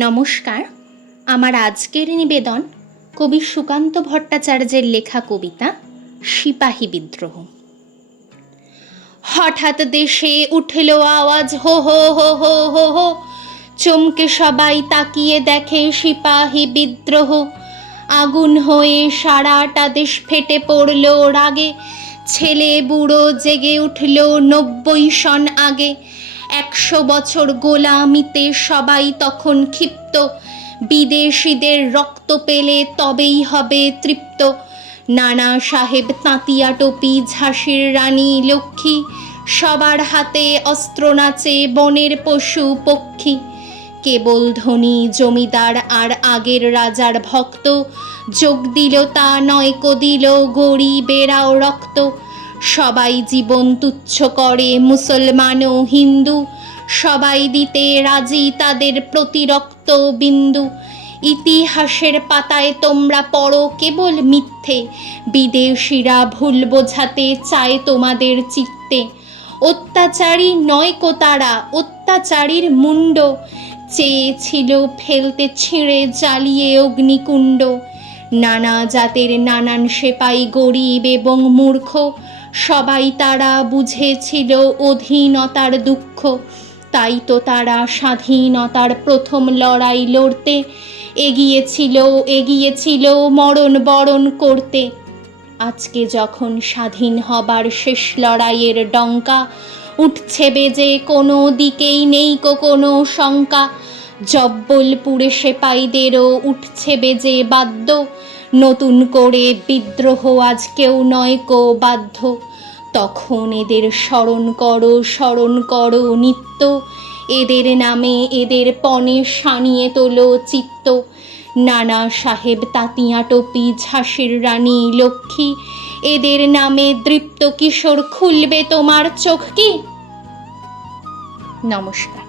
নমস্কার। আমার আজকের নিবেদন কবি সুকান্ত ভট্টাচার্যের লেখা কবিতা সিপাহী বিদ্রোহ। হঠাৎ দেশে উঠল আওয়াজ হো হো হো হো হো হো, চমকে সবাই তাকিয়ে দেখে সিপাহী বিদ্রোহ। আগুন হয়ে সারাটা দেশ ফেটে পড়ল রাগে, ছেলে বুড়ো জেগে উঠল 90 সন আগে। 100 বছর গোলামিতে সবাই তখন ক্ষিপ্ত, বিদেশিদের রক্ত পেলে তবেই হবে তৃপ্ত। নানা সাহেব তাঁতিয়া টোপি, ঝাঁসির রানী লক্ষ্মী, সবার হাতে অস্ত্র নাচে বনের পশু পক্ষী। কেবল ধনী জমিদার আর আগের রাজার ভক্ত, যোগ দিল তা নয়কো দিল গরিবেরাও রক্ত। সবাই জীবন তুচ্ছ করে মুসলমান ও হিন্দু, সবাই দিতে রাজি তাদের প্রতি রক্ত বিন্দু। ইতিহাসের পাতায় তোমরা পড়ো কেবল মিথ্যে, বিদেশিরা ভুল বোঝাতে চায় তোমাদের চিত্তে। অত্যাচারী নয়কো তারা, অত্যাচারীর মুন্ড, চেয়েছিল ফেলতে ছিঁড়ে জ্বালিয়ে অগ্নিকুণ্ড। নানা জাতের নানান সেপাই, গরিব এবং মূর্খ, সবাই তারা বুঝেছিল অধীনতার দুঃখ। তাই তো তারা স্বাধীনতার প্রথম লড়াই লড়তে এগিয়েছিল মরণ বরণ করতে। আজকে যখন স্বাধীন হবার শেষ লড়াইয়ের ডঙ্কা উঠছে বেজে, কোনো দিকেই নেই কোনো শঙ্কা। জব্বলপুরে সেপাইদেরও উঠছে বেজে বাদ্য, নতুন করে বিদ্রোহ আজকেও নয়কো বাধ্য। তখন এদের স্মরণ করো নিত্য, এদের নামে এদের পণে সানিয়ে তোলো চিত্ত। নানা সাহেব তাঁতিয়া টোপি, ঝাঁসির রানী লক্ষ্মী, এদের নামে দৃপ্ত কিশোর খুলবে তোমার চোখ কি? নমস্কার।